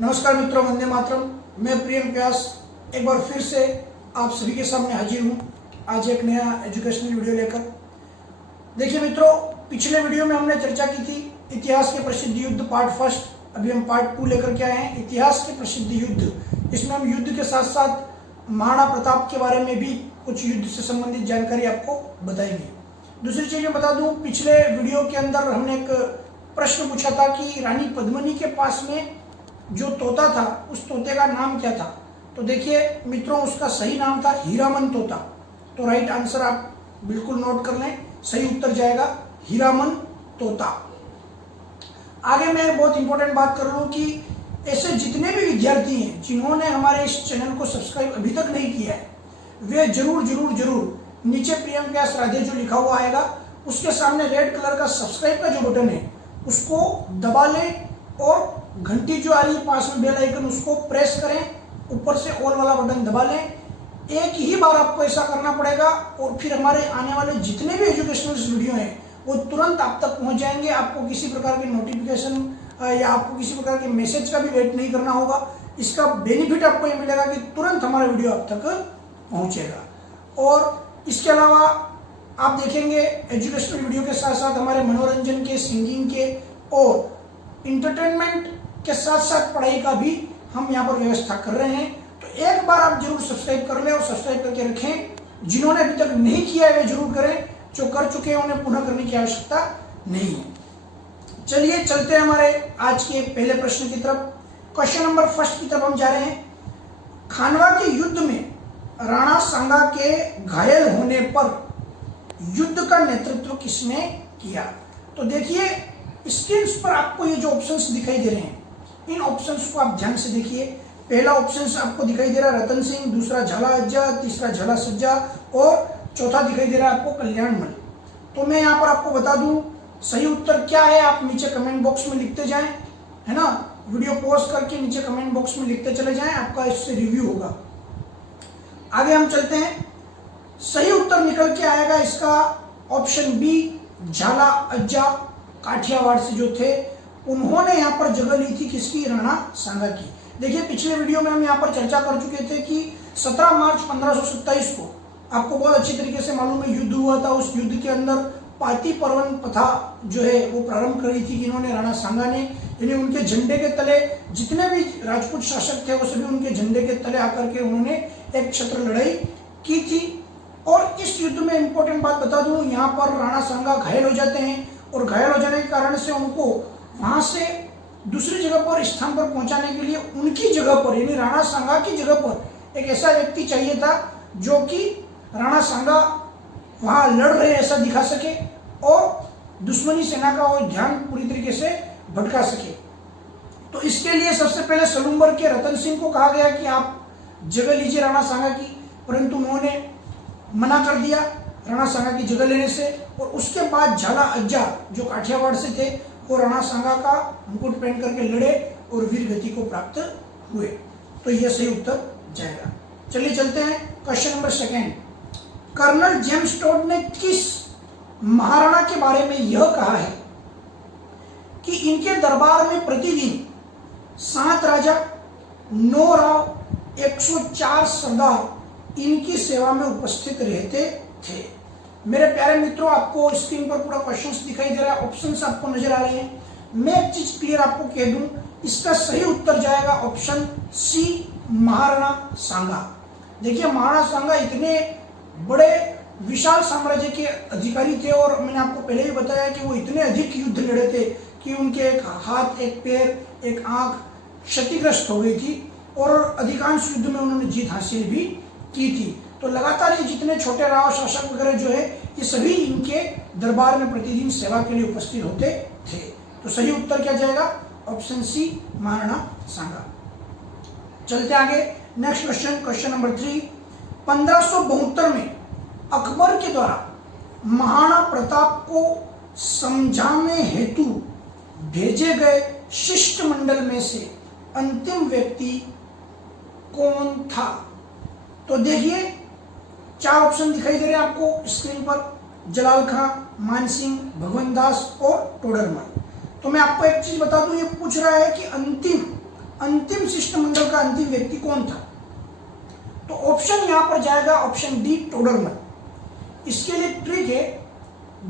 नमस्कार मित्रों, वंदे मातरम। मैं प्रियम व्यास एक बार फिर से आप सभी के सामने हाजिर हूँ आज एक नया एजुकेशनल वीडियो लेकर। देखिए मित्रों, पिछले वीडियो में हमने चर्चा की थी इतिहास के प्रसिद्ध युद्ध पार्ट फर्स्ट। अभी हम पार्ट 2 लेकर के आए हैं, इतिहास के प्रसिद्ध युद्ध। इसमें हम युद्ध के साथ साथ महाराणा प्रताप के बारे में भी कुछ युद्ध से संबंधित जानकारी आपको बताएंगे। दूसरी चीज मैं बता दूं, पिछले वीडियो के अंदर हमने एक प्रश्न पूछा था कि रानी पद्मिनी के पास में जो तोता था उस तोते का नाम क्या था। तो देखिए मित्रों, उसका सही नाम था हीरामन तोता। तो राइट आंसर आप बिल्कुल नोट कर लें, सही उत्तर जाएगा हीरामन तोता। आगे मैं बहुत इंपॉर्टेंट बात कर रहा हूं कि ऐसे जितने भी विद्यार्थी हैं जिन्होंने हमारे इस चैनल को सब्सक्राइब अभी तक नहीं किया है, वे जरूर जरूर जरूर नीचे प्रियम व्यास राधे जो लिखा हुआ आएगा उसके सामने रेड कलर का सब्सक्राइब का जो बटन है उसको दबा लें और घंटी जो आ रही है पास में बेल आइकन उसको प्रेस करें, ऊपर से ऑल वाला बटन दबा लें। एक ही बार आपको ऐसा करना पड़ेगा और फिर हमारे आने वाले जितने भी एजुकेशनल वीडियो हैं वो तुरंत आप तक पहुंच जाएंगे। आपको किसी प्रकार की नोटिफिकेशन या आपको किसी प्रकार के मैसेज का भी वेट नहीं करना होगा। इसका बेनिफिट आपको ये मिलेगा कि तुरंत हमारा वीडियो आप तक पहुंचेगा। और इसके अलावा आप देखेंगे एजुकेशनल वीडियो के साथ साथ हमारे मनोरंजन के, सिंगिंग के और इंटरटेनमेंट के साथ साथ पढ़ाई का भी हम यहाँ पर व्यवस्था कर रहे हैं। तो एक बार आप जरूर सब्सक्राइब कर लें और सब्सक्राइब करके रखें। जिन्होंने अभी तक नहीं किया है वे जरूर करें, जो कर चुके हैं उन्हें पुनः करने की आवश्यकता नहीं है। चलिए चलते हैं हमारे आज के पहले प्रश्न की तरफ। क्वेश्चन नंबर फर्स्ट की तरफ हम जा रहे हैं। खानवा के युद्ध में राणा सांगा के घायल होने पर युद्ध का नेतृत्व किसने किया। तो देखिए स्क्रीन पर आपको ये जो ऑप्शंस दिखाई दे रहे हैं इन ऑप्शंस को आप ध्यान से देखिए। पहला ऑप्शन आपको दिखाई दे रहा है रतन सिंह, दूसरा झाला अज्जा, तीसरा झाला सज्जा और चौथा दिखाई दे रहा है आपको कल्याणमल। तो मैं यहाँ पर आपको बता दूं सही उत्तर क्या है, आप नीचे कमेंट बॉक्स में लिखते जाएं, है ना। वीडियो पॉज करके नीचे कमेंट बॉक्स में लिखते चले जाएं, आपका इससे रिव्यू होगा। आगे हम चलते हैं। सही उत्तर निकल के आएगा इसका ऑप्शन बी, झाला अज्जा काठियावाड़ से जो थे उन्होंने यहाँ पर जगह ली थी किसकी, राणा सांगा की। देखिए पिछले वीडियो में हम यहाँ पर चर्चा कर चुके थे कि 17 मार्च 1527 को आपको बहुत अच्छी तरीके से मालूम है युद्ध हुआ था। उस युद्ध के अंदर पाती पर्वन प्रथा जो है वो प्रारंभ करी थी कि इन्होंने राणा सांगा ने, यानी उनके झंडे के तले जितने भी राजपूत शासक थे वो सभी उनके झंडे के तले आकर के उन्होंने एक छत्र लड़ाई की थी। और इस युद्ध में इंपॉर्टेंट बात बता दूं, यहाँ पर राणा सांगा घायल हो जाते हैं और घायल हो जाने के कारण से उनको वहां से दूसरी जगह पर स्थान पर पहुंचाने के लिए उनकी जगह पर यानी राणा सांगा की जगह पर एक ऐसा व्यक्ति चाहिए था जो कि राणा सांगा वहां लड़ रहे ऐसा दिखा सके और दुश्मनी सेना का वो ध्यान पूरी तरीके से भटका सके। तो इसके लिए सबसे पहले सलूम्बर के रतन सिंह को कहा गया कि आप जगह लीजिए राणा सांगा की, परंतु उन्होंने मना कर दिया राणा सांगा की जगह लेने से। और उसके बाद झाला अज्जा जो काठियावाड़ से थे वो राणा सांगा का मुकुट पहन करके लड़े और वीर गति को प्राप्त हुए। तो यह सही उत्तर जाएगा। चलिए चलते हैं question number second. Colonel James Tod ने किस महाराणा के बारे में यह कहा है कि इनके दरबार में प्रतिदिन 7 राजा, 9 राव, 104 सरदार इनकी सेवा में उपस्थित रहते थे। मेरे प्यारे मित्रों, आपको स्क्रीन पर पूरा क्वेश्चंस दिखाई दे रहा है, ऑप्शंस आपको नजर आ रहे हैं। मैं एक चीज क्लियर आपको कह दूं, इसका सही उत्तर जाएगा ऑप्शन सी, महाराणा सांगा। देखिए महाराणा सांगा इतने बड़े विशाल साम्राज्य के अधिकारी थे और मैंने आपको पहले ही बताया कि वो इतने अधिक युद्ध लड़े थे कि उनके एक हाथ, एक पैर, एक आंख क्षतिग्रस्त हो गई थी और अधिकांश युद्ध में उन्होंने जीत हासिल भी की थी। तो लगातार ये जितने छोटे राव शासक वगैरह जो है ये सभी इनके दरबार में प्रतिदिन सेवा के लिए उपस्थित होते थे। तो सही उत्तर क्या जाएगा, ऑप्शन सी, महाराणा सांगा। चलते आगे नेक्स्ट क्वेश्चन, क्वेश्चन नंबर 3। 1572 में अकबर के द्वारा महाराणा प्रताप को समझाने हेतु भेजे गए शिष्टमंडल में से अंतिम व्यक्ति कौन था। तो देखिए 4 ऑप्शन दिखाई दे रहे हैं आपको स्क्रीन पर, जलाल खां, मानसिंह, भगवंत दास और टोडरमल। तो मैं आपको एक चीज बता दूं, ये पूछ रहा है कि अंतिम अंतिम शिष्टमंडल का अंतिम व्यक्ति कौन था? तो ऑप्शन यहां पर जाएगा ऑप्शन डी, टोडरमल। इसके लिए ट्रिक है,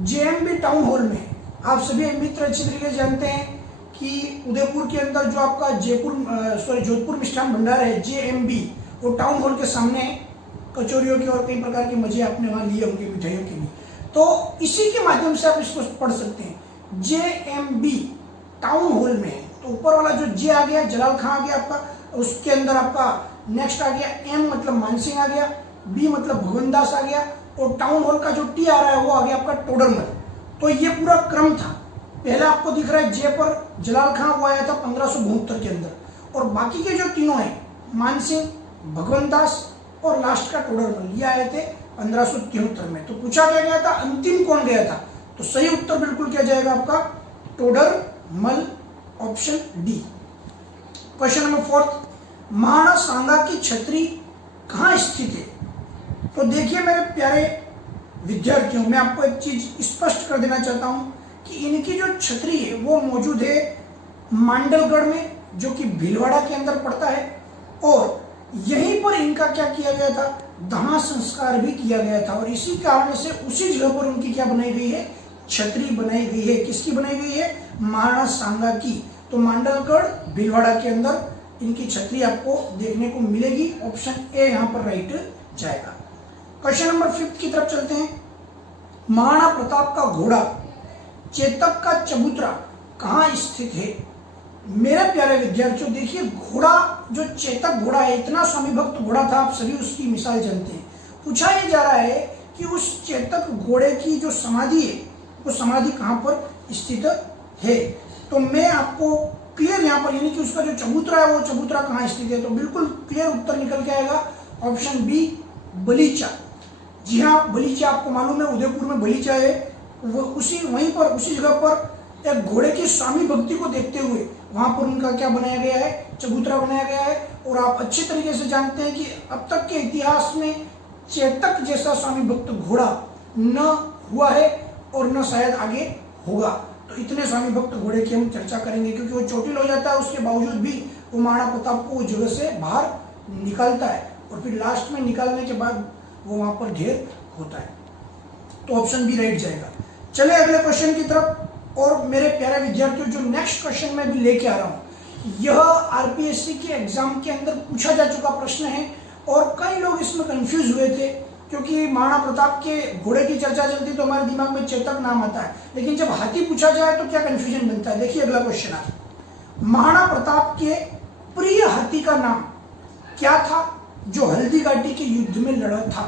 जेएमबी टाउन हॉल में आप सभी मित्र अच्छी तरीके से जानते हैं कि उदयपुर के अंदर जो आपका जोधपुर मिष्ठान भंडार है, जेएमबी, वो टाउन हॉल के सामने कचौरियों के और कई प्रकार के मजे आपने वहां लिए होंगे, मिठाइयों के भी। तो इसी के माध्यम से आप इसको पढ़ सकते हैं। जेएमबी टाउन हॉल में है, तो ऊपर वाला जो जे आ गया जलाल खां आ गया आपका, उसके अंदर आपका नेक्स्ट आ गया एम मतलब मानसिंह आ गया, बी मतलब भगवान दास आ गया, और टाउन हॉल का जो टी आ रहा है वो आ गया आपका टोडरमल। तो ये पूरा क्रम था। पहले आपको दिख रहा है जे पर जलाल खां, वो आया था 1572 के अंदर, और बाकी के जो तीनों हैं मानसिंह, भगवान दास और लास्ट का टोडरमल, ये आए थे 1573 में। तो पूछा क्या गया था, अंतिम कौन गया था? तो सही उत्तर बिल्कुल क्या जाएगा आपका, Todarmal, option D. Question number 4, Maharana Sanga की छतरी कहां स्थित है? तो देखिए मेरे प्यारे विद्यार्थियों, मैं आपको एक चीज स्पष्ट कर देना चाहता हूं कि इनकी जो छतरी है वो मौजूद है मांडलगढ़ में, जो कि भीलवाड़ा के अंदर पड़ता है, और यहीं पर इनका क्या किया गया था, दाह संस्कार भी किया गया था, और इसी कारण से उसी जगह पर उनकी क्या बनाई गई है, छतरी बनाई गई है। किसकी बनाई गई है? महाराणा सांगा की। तो मांडलगढ़ भीलवाड़ा के अंदर इनकी छतरी आपको देखने को मिलेगी। ऑप्शन ए यहाँ पर राइट जाएगा। क्वेश्चन नंबर 5 की तरफ चलते हैं। महाराणा प्रताप का घोड़ा चेतक का चबूतरा कहाँ स्थित है? मेरे प्यारे विद्यार्थियों, देखिए घोड़ा जो चेतक घोड़ा है, इतना स्वामी भक्त घोड़ा था, आप सभी उसकी मिसाल जानते हैं। पूछा यह जा रहा है कि उस चेतक घोड़े की जो समाधि है वो समाधि कहाँ पर स्थित है? तो मैं आपको क्लियर यहाँ पर, यानी कि उसका जो चबूतरा है वो चबूतरा कहाँ स्थित है, तो बिल्कुल क्लियर उत्तर निकल के आएगा ऑप्शन बी, बलीचा। जी हाँ, बलीचा आपको मालूम है उदयपुर में बलीचा है, वो वहीं पर उसी जगह पर एक घोड़े की स्वामी भक्ति को देखते हुए वहां पर उनका क्या बनाया गया है, चबूतरा बनाया गया है। और आप अच्छे तरीके से जानते हैं कि अब तक के इतिहास में चेतक जैसा स्वामी भक्त घोड़ा न हुआ है और न शायद आगे होगा। तो इतने स्वामी भक्त घोड़े की हम चर्चा करेंगे, क्योंकि वो चोटिल हो जाता है, उसके बावजूद भी वो महाराणा प्रताप को उस जगह से बाहर निकालता है, और फिर लास्ट में निकालने के बाद वो वहां पर ढेर होता है। तो ऑप्शन बी राइट जाएगा। चले अगले क्वेश्चन की तरफ। और मेरे प्यारे विद्यार्थियों, जो नेक्स्ट क्वेश्चन मैं भी लेके आ रहा हूं, यह आरपीएससी के एग्जाम के अंदर पूछा जा चुका प्रश्न है, और कई लोग इसमें कंफ्यूज हुए थे, क्योंकि महाराणा प्रताप के घोड़े की चर्चा चलती तो हमारे दिमाग में चेतक नाम आता है, लेकिन जब हाथी पूछा जाए तो क्या कंफ्यूजन बनता है। देखिए अगला क्वेश्चन है, महाराणा प्रताप के प्रिय हाथी का नाम क्या था जो हल्दी घाटी के युद्ध में लड़ा था?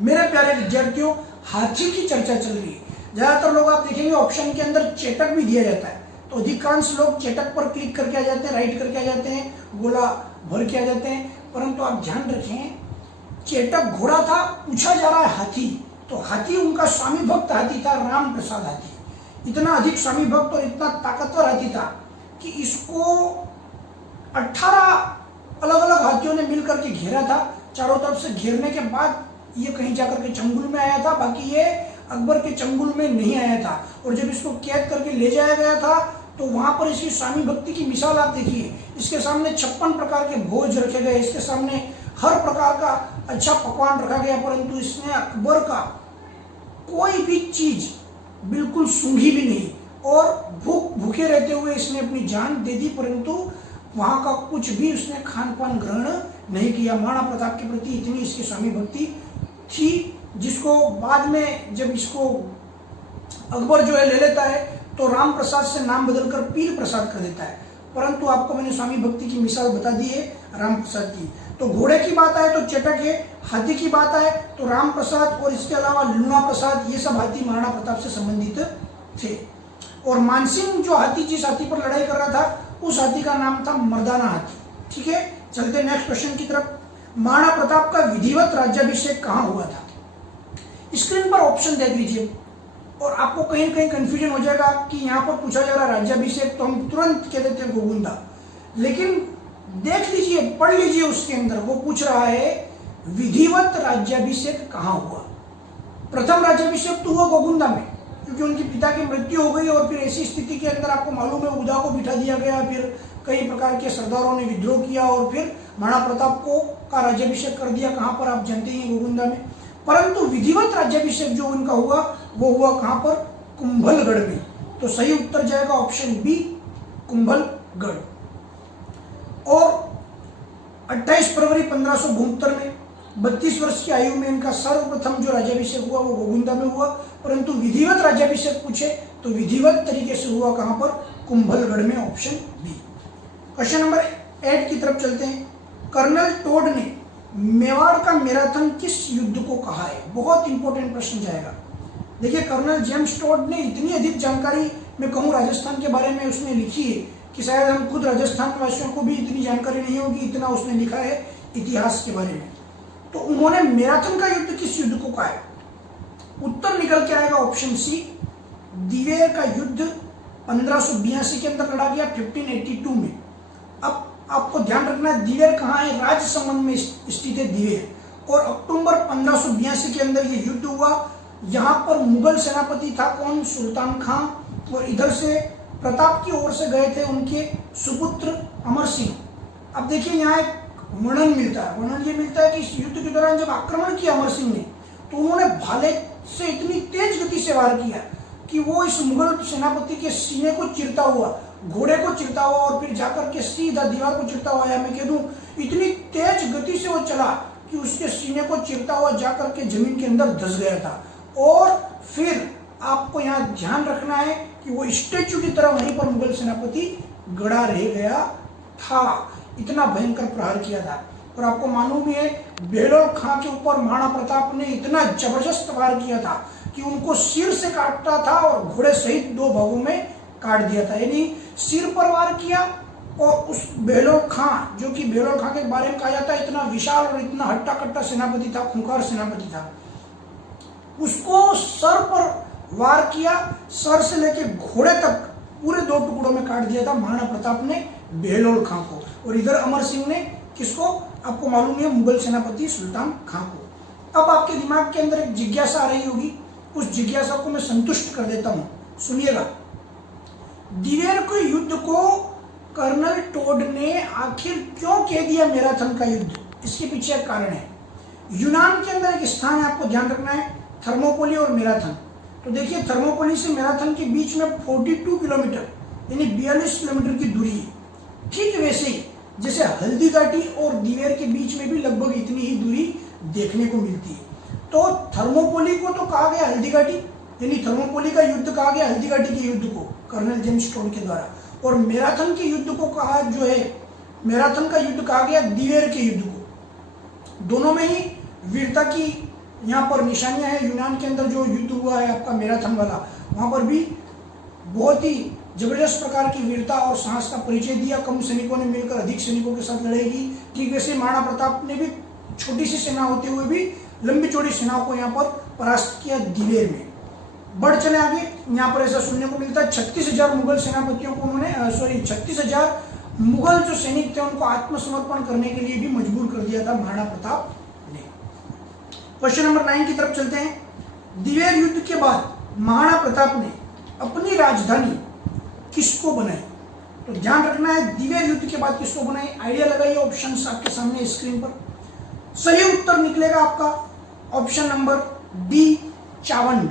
मेरे प्यारे विद्यार्थियों, हाथी की चर्चा चल रही है। ज्यादातर लोग आप देखेंगे ऑप्शन के अंदर चेतक भी दिया जाता है, तो अधिकांश लोग चेतक पर क्लिक करके आ जाते हैं, राइट करके आ जाते हैं, गोला भर के आ जाते हैं। परंतु आप ध्यान रखें, चेतक घोड़ा था, पूछा जा रहा है हाथी, तो हाथी उनका स्वामी भक्त हाथी था, राम प्रसाद हाथी। इतना अधिक स्वामी भक्त और इतना ताकतवर हाथी था कि इसको 18 अलग अलग हाथियों ने मिलकर के घेरा था। चारों तरफ से घेरने के बाद ये कहीं जाकर के चंगुल में आया था, बाकी ये अकबर के चंगुल में नहीं आया था। और जब इसको कैद करके ले जाया गया था तो वहां पर इसकी स्वामी भक्ति की मिसाल आप देखिए। इसके सामने 56 प्रकार के भोज रखे गए, इसके सामने हर प्रकार का अच्छा पकवान रखा गया, परंतु इसने अकबर का कोई भी चीज बिल्कुल सूंघी भी नहीं, और भूखे रहते हुए इसने अपनी जान दे दी, परंतु वहां का कुछ भी उसने खान पान ग्रहण नहीं किया। महाराणा प्रताप के प्रति इतनी इसकी स्वामी भक्ति थी, जिसको बाद में जब इसको अकबर जो है ले लेता है तो राम प्रसाद से नाम बदलकर पीर प्रसाद कर देता है। परंतु आपको मैंने स्वामी भक्ति की मिसाल बता दी है राम प्रसाद की। तो घोड़े की बात आए तो चेतक है, हाथी की बात आए तो राम प्रसाद, और इसके अलावा लूणा प्रसाद, ये सब हाथी महाराणा प्रताप से संबंधित थे। और मानसिंह जो हाथी, जिस हाथी पर लड़ाई कर रहा था, उस हाथी का नाम था मर्दाना हाथी। ठीक है, चलते नेक्स्ट क्वेश्चन की तरफ। महाराणा प्रताप का विधिवत राज्याभिषेक कहाँ हुआ था? स्क्रीन पर ऑप्शन देख लीजिए, और आपको कहीं कहीं कंफ्यूजन हो जाएगा कि यहाँ पर पूछा जा रहा है राज्याभिषेक, तो हम तुरंत कह देते हैं गोविंदा, लेकिन देख लीजिए, पढ़ लीजिए, उसके अंदर वो पूछ रहा है विधिवत राज्याभिषेक कहाँ हुआ। प्रथम राज्याभिषेक तो हुआ गोविंदा में, क्योंकि उनके पिता की मृत्यु हो गई और फिर ऐसी स्थिति के अंदर आपको मालूम है उदा को बिठा दिया गया, फिर कई प्रकार के सरदारों ने विद्रोह किया और फिर महाराणा प्रताप को का राज्याभिषेक कर दिया। कहाँ पर आप जानते हैं, गोगुंदा में। परंतु विधिवत राज्याभिषेक जो उनका हुआ वो हुआ कहाँ पर, कुंभलगढ़ में। तो सही उत्तर जाएगा ऑप्शन बी, कुंभलगढ़। और 28 फरवरी 1572 में 32 वर्ष की आयु में इनका सर्वप्रथम जो राज्याभिषेक हुआ वो गोगुंदा में हुआ। परंतु विधिवत राज्याभिषेक पूछे तो विधिवत तरीके से हुआ कहां पर, कुंभलगढ़ में, ऑप्शन बी। क्वेश्चन नंबर 8 की तरफ चलते हैं। कर्नल टोड ने मेवाड़ का मैराथन किस युद्ध को कहा है? बहुत इंपॉर्टेंट प्रश्न जाएगा। देखिए, कर्नल जेम्स टोड ने इतनी अधिक जानकारी मैं कहूँ राजस्थान के बारे में उसने लिखी है कि शायद हम खुद राजस्थान वासियों को भी इतनी जानकारी नहीं होगी, इतना उसने लिखा है इतिहास के बारे में। तो उन्होंने मैराथन का युद्ध किस युद्ध को कहा है? उत्तर निकल के आएगा ऑप्शन सी, दिवेर का युद्ध 1582 के अंदर लड़ा गया, 1582 में। अब आपको ध्यान रखना है दिवेर कहाँ है, राजसमंद में स्थित है दिवेर। और अक्टूबर 1582 के अंदर ये युद्ध हुआ। यहाँ पर मुगल सेनापति था कौन, सुल्तान खां, और इधर से प्रताप की ओर से गए थे उनके सुपुत्र अमर सिंह। अब देखिए यहाँ एक वर्णन मिलता है, वर्णन ये मिलता है कि इस युद्ध के दौरान जब आक्रमण किया अमर सिंह ने तो उन्होंने भाले से इतनी तेज गति से वार किया कि वो इस मुगल सेनापति के सीने को चिरता हुआ, घोड़े को चिरता हुआ और फिर जाकर के सीधा दीवार को चिरता हुआ, या मैं कह दूं इतनी तेज गति से वो चला कि उसके सीने को चिरता हुआ जाकर के जमीन के अंदर धंस गया था। और फिर आपको यहाँ ध्यान रखना है कि वो स्टेचू की तरह वहीं पर मुगल सेनापति गड़ा रह गया था, इतना भयंकर प्रहार किया था। और आपको मालूम है बेलोल खां के ऊपर महाराणा प्रताप ने इतना जबरदस्त वार किया था कि उनको सिर से काटता था और घोड़े सहित 2 भागों में काट दिया था। यानी सिर पर वार किया और उस बेलोल खां, जो कि बेलोल खां के बारे में कहा जाता है इतना विशाल और इतना हट्टा कट्टा सेनापति था, खूंखार सेनापति था, उसको सर पर वार किया, सर से लेके घोड़े तक पूरे 2 टुकड़ों में काट दिया था महाराणा प्रताप ने बेलोल खां को। और इधर अमर सिंह ने किसको, आपको मालूम है मुगल सेनापति सुल्तान खां को। अब आपके दिमाग के अंदर एक जिज्ञासा आ रही होगी, उस जिज्ञासा को मैं संतुष्ट कर देता हूं, सुनिएगा। दिवेर के युद्ध को कर्नल टोड ने आखिर क्यों कह दिया मैराथन का युद्ध? इसके पीछे एक कारण है। यूनान के अंदर एक स्थान है, आपको ध्यान रखना है, थर्मोपोली और मैराथन। तो देखिए थर्मोपोली से मैराथन के बीच में 42 किलोमीटर यानी 42 किलोमीटर की दूरी है। ठीक वैसे ही जैसे हल्दी घाटी और दिवेर के बीच में भी लगभग इतनी ही दूरी देखने को मिलती है। तो थर्मोपोली को तो कहा गया हल्दी घाटी, यानी थर्मोपोली का युद्ध कहा गया हल्दी घाटी के युद्ध को कर्नल जेम्स टोड के द्वारा, और मैराथन के युद्ध को कहा जो है मैराथन का युद्ध कहा गया दिवेर के युद्ध को। दोनों में ही वीरता की यहाँ पर निशानियां हैं। यूनान के अंदर जो युद्ध हुआ है आपका मैराथन वाला, वहां पर भी बहुत ही जबरदस्त प्रकार की वीरता और साहस का परिचय दिया। कम सैनिकों ने मिलकर अधिक सैनिकों के साथ लड़ाई की। ठीक वैसे महाराणा प्रताप ने भी छोटी सी सेना होते हुए भी लंबी चौड़ी सेनाओं को यहाँ पर परास्त किया दिवेर में। बढ़ चले आगे, यहाँ पर ऐसा सुनने को मिलता है 36,000 मुगल सेनापतियों को उन्होंने 36,000 मुगल जो सैनिक थे उनको आत्मसमर्पण करने के लिए भी मजबूर कर दिया था महाराणा प्रताप ने। क्वेश्चन नंबर 9 की तरफ चलते हैं। दिवेर युद्ध के बाद महाराणा प्रताप ने अपनी राजधानी किसको बनाई? तो ध्यान रखना है दिवेर युद्ध के बाद किसको बनाई, आइडिया लगाइए। ऑप्शंस आपके सामने स्क्रीन पर। सही उत्तर निकलेगा आपका ऑप्शन नंबर बी, चावंड।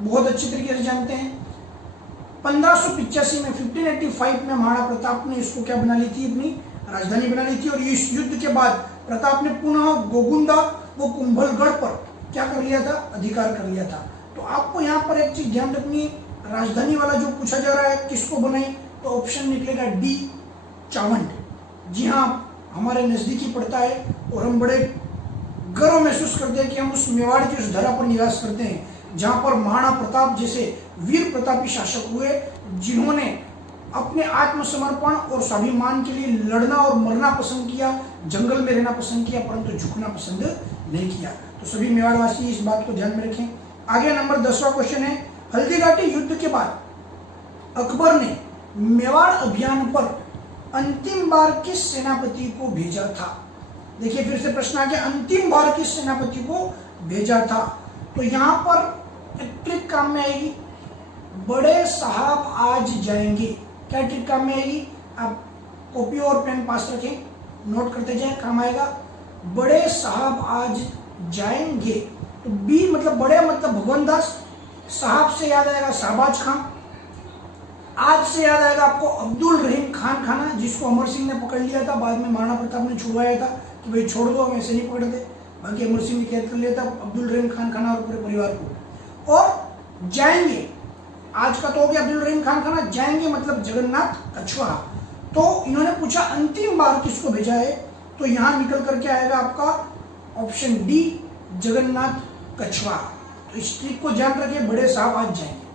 बहुत अच्छी तरीके से जानते हैं 1585 में 1585 में महाराणा प्रताप ने इसको क्या बना ली थी, अपनी राजधानी बना ली थी। और इस युद्ध के बाद प्रताप ने पुनः गोगुंदा वो कुंभलगढ़ पर क्या कर लिया था, अधिकार कर लिया था। तो आपको यहाँ पर एक चीज ध्यान रखनी है, राजधानी वाला जो पूछा जा रहा है किसको बनाई, तो ऑप्शन निकलेगा डी, चावंड। जी हाँ, हमारे नजदीकी पड़ता है और हम बड़े गर्व महसूस करते हैं कि हम उस मेवाड़ की उस धरा पर निवास करते हैं जहां पर महाराणा प्रताप जैसे वीर प्रतापी शासक हुए, जिन्होंने अपने आत्मसमर्पण और स्वाभिमान के लिए लड़ना और मरना पसंद किया, जंगल में रहना पसंद किया, परंतु झुकना पसंद नहीं किया। तो सभी मेवाड़वासी इस बात को ध्यान में रखें। आगे नंबर 10वां क्वेश्चन है, हल्दीघाटी युद्ध के बाद अकबर ने मेवाड़ अभियान पर अंतिम बार किस सेनापति को भेजा था? देखिए फिर से प्रश्न आ गया, अंतिम बार किस सेनापति को भेजा था? तो यहाँ पर एक ट्रिक काम में आएगी। बड़े साहब आज जाएंगे। क्या ट्रिक काम में आएगी? आप कॉपी और पेन पास रखें, नोट करते जाएं, काम आएगा। बड़े साहब आज जाएंगे, तो बी मतलब बड़े मतलब भगवान दास, साहब से याद आएगा शहबाज खां, आज से याद आएगा आपको अब्दुल रहीम खान खाना, जिसको अमर सिंह ने पकड़ लिया था, बाद में महाराणा प्रताप ने छुड़वाया था कि भाई छोड़ दो, हम ऐसे नहीं पकड़ते, बाकी अमर सिंह ने कैद कर लिया था अब्दुल रहीम खान खाना और पूरे परिवार को। और जाएंगे, आज का तो हो गया अब्दुल रहीम खान खाना, जाएंगे मतलब जगन्नाथ कछवाहा। तो इन्होंने पूछा अंतिम बार किसको भेजा है, तो यहां निकल करके आएगा आपका ऑप्शन डी, जगन्नाथ कछवाहा। तो इस ट्रिक को ध्यान रखिए, बड़े साहब आज जाएंगे।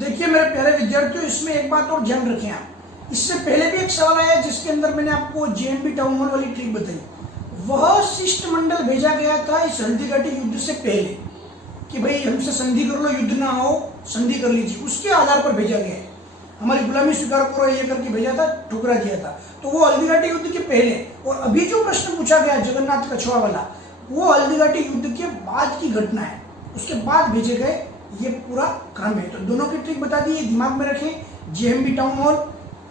देखिए मेरे प्यारे विद्यार्थियों, इसमें एक बात और ध्यान रखें आप, इससे पहले भी एक सवाल आया जिसके अंदर मैंने आपको जेएमपी टाउन हॉल वाली ट्रिक बताई। वह शिष्टमंडल भेजा गया था इस हल्दीघाटी युद्ध से पहले कि भाई हमसे संधि कर लो, युद्ध ना हो, संधि कर लीजिए, उसके आधार पर भेजा गया है। हमारी गुलामी स्वीकार करो ये करके भेजा था, ठुकरा दिया था। तो वो हल्दीघाटी युद्ध के पहले, और अभी जो प्रश्न पूछा गया जगन्नाथ कछवाहा वाला, वो हल्दीघाटी युद्ध के बाद की घटना है, उसके बाद भेजे गए, ये पूरा क्रम है। तो दोनों की ट्रिक बता दी, दिमाग में रखें। जेएमबी टाउन हॉल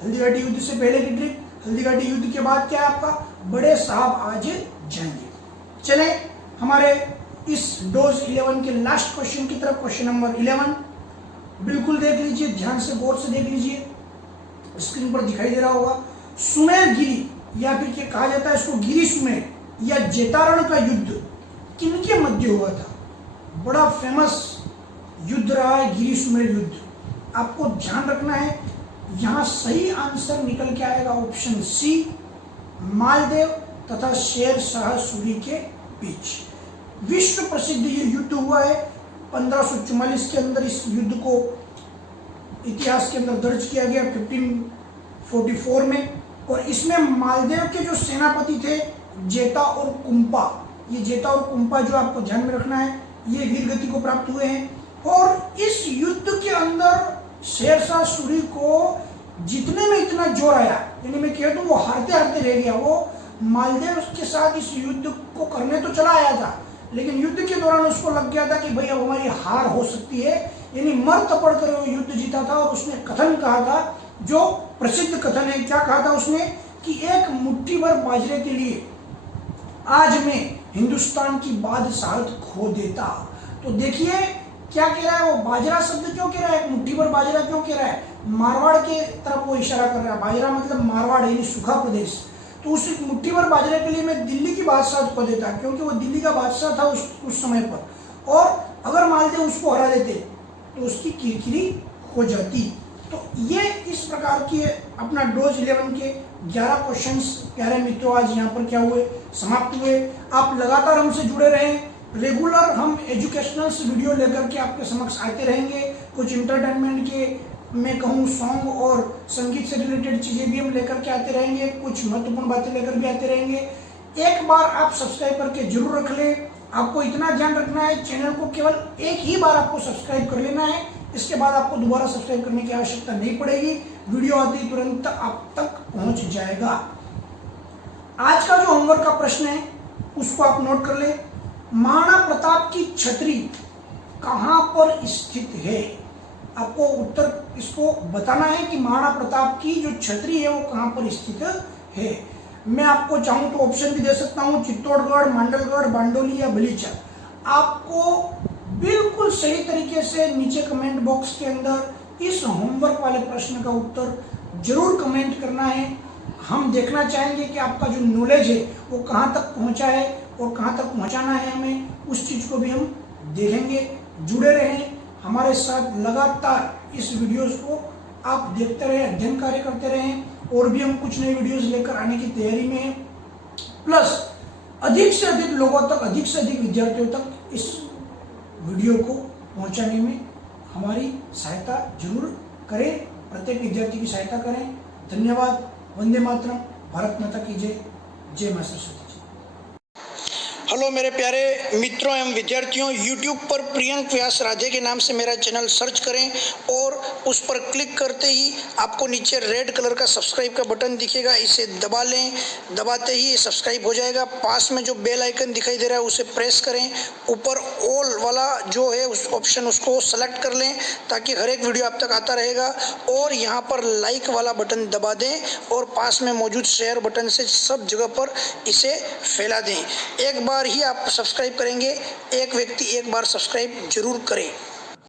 हल्दीघाटी युद्ध से पहले की ट्रिक, हल्दीघाटी युद्ध के बाद क्या है आपका, बड़े साहब आज जाएंगे। चले हमारे इस डोज 11 के लास्ट क्वेश्चन की तरफ, क्वेश्चन नंबर 11 बिल्कुल देख लीजिए, ध्यान से गौर से देख लीजिए, स्क्रीन पर दिखाई दे रहा होगा। सुमेर गिरी, या फिर क्या कहा जाता है इसको, गिरी सुमेर या जेतारण का युद्ध किनके मध्य हुआ था? बड़ा फेमस युद्ध रहा है गिरी सुमेर युद्ध। आपको ध्यान रखना है, यहां सही आंसर निकल के आएगा ऑप्शन सी, मालदेव तथा शेर शाह सूरी के बीच। विश्व प्रसिद्ध ये युद्ध हुआ है 1544 के अंदर। इस युद्ध को इतिहास के अंदर दर्ज किया गया 1544 में, और इसमें मालदेव के जो सेनापति थे जेता और कुंपा, ये जेता और कुंपा जो आपको ध्यान में रखना है, ये वीर गति को प्राप्त हुए हैं। और इस युद्ध के अंदर शेरशाह सूरी को जीतने में इतना जोर आया, यानी मैं कह दूं वो हारते हारते रह गया। वो मालदेव के साथ इस युद्ध को करने तो चला आया था, लेकिन युद्ध के दौरान उसको लग गया था कि भाई अब हमारी हार हो सकती है, यानी मर तपड़ कर वो युद्ध जीता था। और उसने कथन कहा था, जो प्रसिद्ध कथन है, क्या कहा था उसने, कि एक मुट्ठी भर बाजरे के लिए आज मैं हिंदुस्तान की बादशाहत खो देता। तो देखिए क्या कह रहा है वो, बाजरा शब्द क्यों कह रहा है, मुट्ठी भर बाजरा क्यों कह रहा है, मारवाड़ के तरफ वो इशारा कर रहा है। बाजरा मतलब मारवाड़ यानी सूखा प्रदेश। तो उस मुट्ठी भर बाजरे के लिए मैं दिल्ली की बादशाह खो देता, क्योंकि वो दिल्ली का बादशाह था उस समय पर। और अगर मालदेव उसको हरा देते तो उसकी किरकिरी हो जाती। तो ये इस प्रकार की अपना डोज 11 के 11 क्वेश्चंस प्यारे मित्रों आज यहाँ पर क्या हुए, समाप्त हुए। आप लगातार हमसे जुड़े रहें, रेगुलर हम एजुकेशनल वीडियो लेकर के आपके समक्ष आते रहेंगे। कुछ इंटरटेनमेंट के मैं कहूँ सॉन्ग और संगीत से रिलेटेड चीजें भी हम लेकर के आते रहेंगे, कुछ महत्वपूर्ण बातें लेकर भी आते रहेंगे। एक बार आप सब्सक्राइब करके जरूर रख लें। आपको इतना ध्यान रखना है, चैनल को केवल एक ही बार आपको सब्सक्राइब कर लेना है, इसके बाद आपको दोबारा सब्सक्राइब करने की आवश्यकता नहीं पड़ेगी। वीडियो आते ही तुरंत आप तक पहुंच जाएगा। आज का जो होमवर्क का प्रश्न है उसको आप नोट कर ले। महाराणा प्रताप की छतरी कहां पर स्थित है? आपको उत्तर इसको बताना है कि महाराणा प्रताप की जो छतरी है वो कहां पर स्थित है। मैं आपको चाहूं तो ऑप्शन भी दे सकता हूं, चित्तौड़गढ़, मांडलगढ़, बांडोली या बलीचा। आपको बिल्कुल सही तरीके से नीचे कमेंट बॉक्स के अंदर इस होमवर्क वाले प्रश्न का उत्तर जरूर कमेंट करना है। हम देखना चाहेंगे कि आपका जो नॉलेज है वो कहाँ तक पहुँचा है और कहाँ तक पहुँचाना है हमें, उस चीज़ को भी हम देखेंगे। जुड़े रहें हमारे साथ, लगातार इस वीडियोस को आप देखते रहें, अध्ययन कार्य करते रहें। और भी हम कुछ नई वीडियोस लेकर आने की तैयारी में हैं। प्लस अधिक से अधिक लोगों तक, अधिक से अधिक विद्यार्थियों तक इस वीडियो को पहुंचाने में हमारी सहायता जरूर करें, प्रत्येक विद्यार्थी की सहायता करें। धन्यवाद। वंदे मातरम। भारत माता की जय। जय मां सरस्वती। हेलो मेरे प्यारे मित्रों एवं विद्यार्थियों, YouTube पर प्रियंक व्यास राधे के नाम से मेरा चैनल सर्च करें और उस पर क्लिक करते ही आपको नीचे रेड कलर का सब्सक्राइब का बटन दिखेगा, इसे दबा लें। दबाते ही सब्सक्राइब हो जाएगा। पास में जो बेल आइकन दिखाई दे रहा है उसे प्रेस करें। ऊपर ऑल वाला जो है उस ऑप्शन उसको सेलेक्ट कर लें ताकि हर एक वीडियो आप तक आता रहेगा। और यहाँ पर लाइक वाला बटन दबा दें और पास में मौजूद शेयर बटन से सब जगह पर इसे फैला दें। एक बार ही आप सब्सक्राइब करेंगे, एक व्यक्ति एक बार सब्सक्राइब जरूर करें।